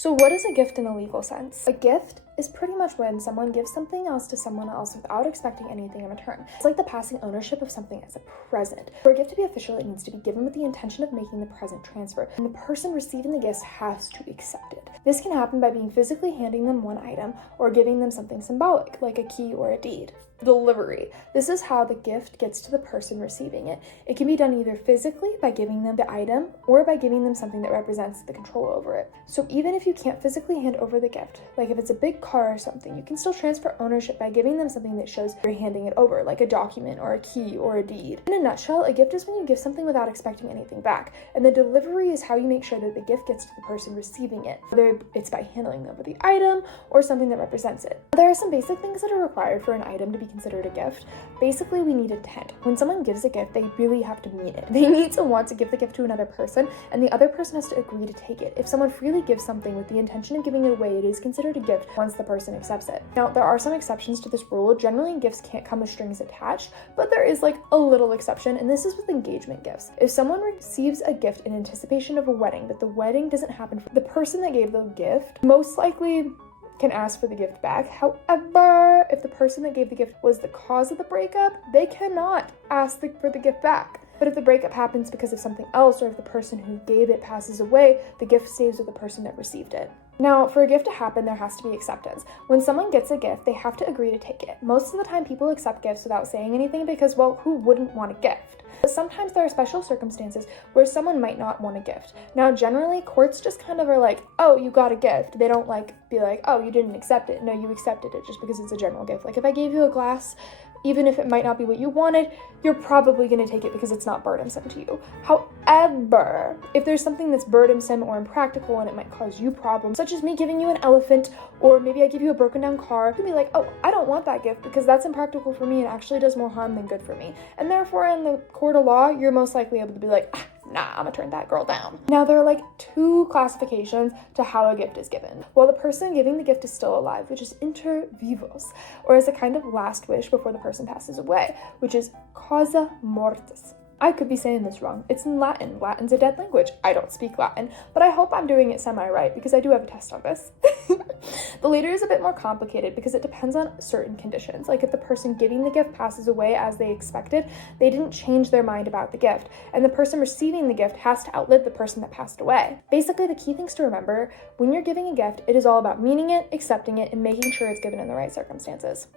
So what is a gift in a legal sense? A gift is pretty much when someone gives something else to someone else without expecting anything in return. It's like the passing ownership of something as a present. For a gift to be official, it needs to be given with the intention of making the present transfer, and the person receiving the gift has to accept it. This can happen by being physically handing them one item or giving them something symbolic, like a key or a deed. Delivery. This is how the gift gets to the person receiving it. It can be done either physically by giving them the item or by giving them something that represents the control over it. So even if you can't physically hand over the gift, like if it's a big car or something, you can still transfer ownership by giving them something that shows you're handing it over, like a document or a key or a deed. In a nutshell, a gift is when you give something without expecting anything back, and the delivery is how you make sure that the gift gets to the person receiving it, whether it's by handling them with the item or something that represents it. There are some basic things that are required for an item to be considered a gift. Basically, we need intent. When someone gives a gift, they really have to mean it. They need to want to give the gift to another person, and the other person has to agree to take it. If someone freely gives something with the intention of giving it away, it is considered a gift once the person accepts it. Now, there are some exceptions to this rule. Generally, gifts can't come with strings attached, but there is like a little exception, and this is with engagement gifts. If someone receives a gift in anticipation of a wedding, but the wedding doesn't happen, the person that gave the gift most likely can ask for the gift back. However, if the person that gave the gift was the cause of the breakup, they cannot ask for the gift back. But if the breakup happens because of something else, or if the person who gave it passes away, the gift stays with the person that received it. Now, for a gift to happen, there has to be acceptance. When someone gets a gift, they have to agree to take it. Most of the time, people accept gifts without saying anything because, well, who wouldn't want a gift? But sometimes there are special circumstances where someone might not want a gift. Now, generally, courts just kind of are like, oh, you got a gift. They don't be like, oh, you didn't accept it. No, you accepted it just because it's a general gift. Like if I gave you a glass, even if it might not be what you wanted, you're probably going to take it because it's not burdensome to you. However, if there's something that's burdensome or impractical and it might cause you problems, such as me giving you an elephant, or maybe I give you a broken down car, you can be like, oh, I don't want that gift because that's impractical for me and actually does more harm than good for me. And therefore, in the court of law, you're most likely able to be like, nah, I'm gonna turn that girl down. Now, there are like two classifications to how a gift is given. While the person giving the gift is still alive, which is inter vivos, or as a kind of last wish before the person passes away, which is causa mortis. I could be saying this wrong. It's in Latin. Latin's a dead language. I don't speak Latin, but I hope I'm doing it semi-right because I do have a test on this. The later is a bit more complicated because it depends on certain conditions. Like if the person giving the gift passes away as they expected, they didn't change their mind about the gift, and the person receiving the gift has to outlive the person that passed away. Basically, the key things to remember, when you're giving a gift, it is all about meaning it, accepting it, and making sure it's given in the right circumstances.